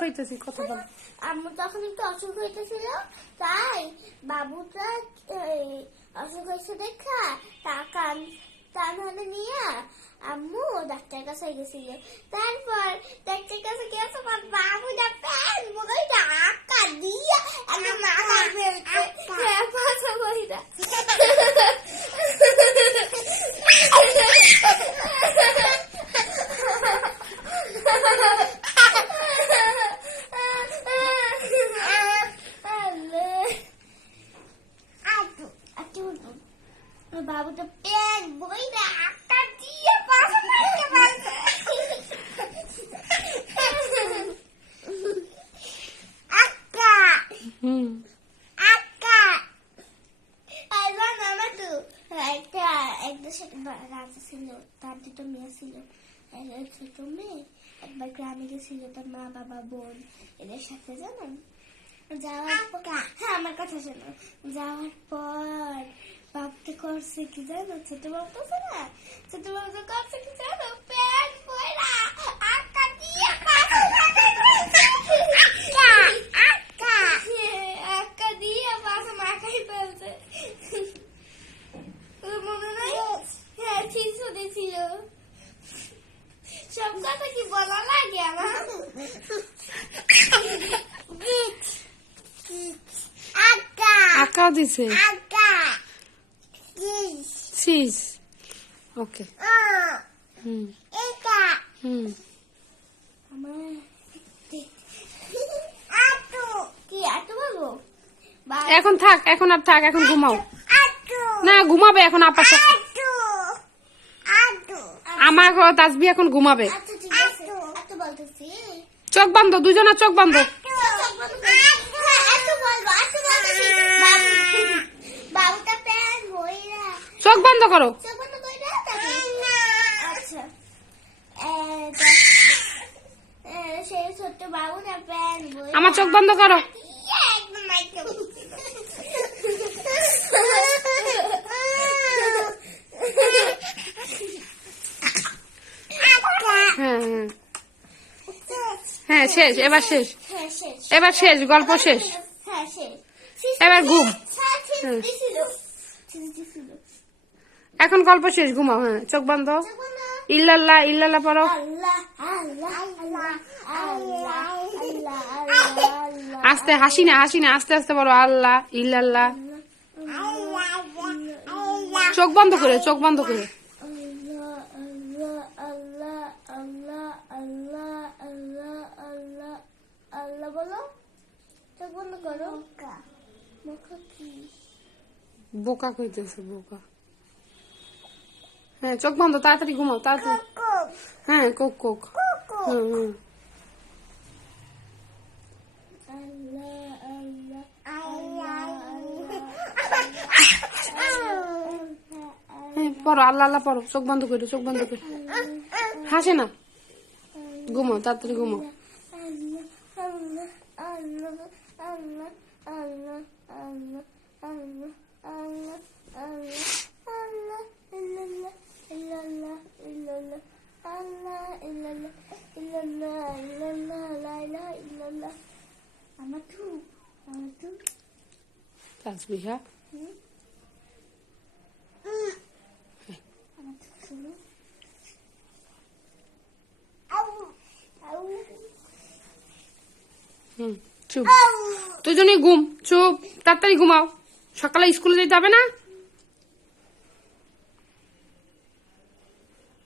উঠাইতেছি কথা বল। আম্মু তখন একটু অসুখ হইতেছিল, তাই বাবুটা অসুখ হয়েছে দেখা কান হলে নিয়ে আম্মু ডাক্তার কাছে গেছিল। তারপর ডাক্তার কাছে গেছে, বাবুটা প্যান বইটা আঁকা দিয়া একটা মাথা ফেলতে পাশা বইটা বাবুটা প্যান বইটা আঁকা দিয়ে পাশা মারতে পারছে। আঁকা আঁকা আমার মামা তো একটা রাজা ছিল, তার দুটো মেয়ে ছিল। ছোট মেয়ে একবার গ্রামে গেছিল তার মা বাবা বোন এদের সাথে, জানেন? যাওয়ার পর, হ্যাঁ আমার কথা শোনো, যাওয়ার পর বাপকে করছে কি জানো, ছোট বাবু তো না, ছোট বাবু তো করছে কি জানো, প্যান্ট পরা আঁকা দিয়ে আঁকা দিয়ে পাশে মাখাই ফেলছে। মনে নাই? হ্যাঁ শিশু দিছিল। সব কথা কি বলা লাগে আমার? আঁকা দিছে সিস। ওকে এখন থাক, এখন আর থাক, এখন ঘুমাও না, ঘুমাবে এখন আপার সাথে। আমার তাসবি এখন ঘুমাবে। চোখ বন্ধ, দুজনের চোখ বন্ধ। চোখ বন্ধ করো। আমার চোখ বন্ধ করো। হ্যাঁ শেষ, এবার শেষ, এবার শেষ, গল্প শেষ, এবার ঘুম। এখন গল্প শেষ, ঘুমাও। হ্যাঁ চোখ বন্ধ। ইল্লাল্লাহ ইল্লাল্লাহ পড়ো। আস্তে, হাসি না, হাসি না, আস্তে আস্তে পড়ো। আল্লাহ ইল্লাল্লাহ। চোখ বন্ধ করে, চোখ বন্ধ করে। আল্লাহ বলো, চোখ বন্ধ করো। বোকা কইতেছে, বোকা। হ্যাঁ চোখ বন্ধ, তাড়াতাড়ি ঘুমাও, তাড়াতাড়ি। হ্যাঁ কোক কোক। হ্যাঁ পড়ো, আল্লাহ আল্লাহ পড়ো, চোখ বন্ধ করো, চোখ বন্ধ করো। হাসে না, ঘুমাও, তাড়াতাড়ি ঘুমাও। তাসবিহা চুপ, দুজনেই ঘুম, চুপ, তাড়াতাড়ি ঘুমাও, সকালে স্কুলে যেতে হবে না।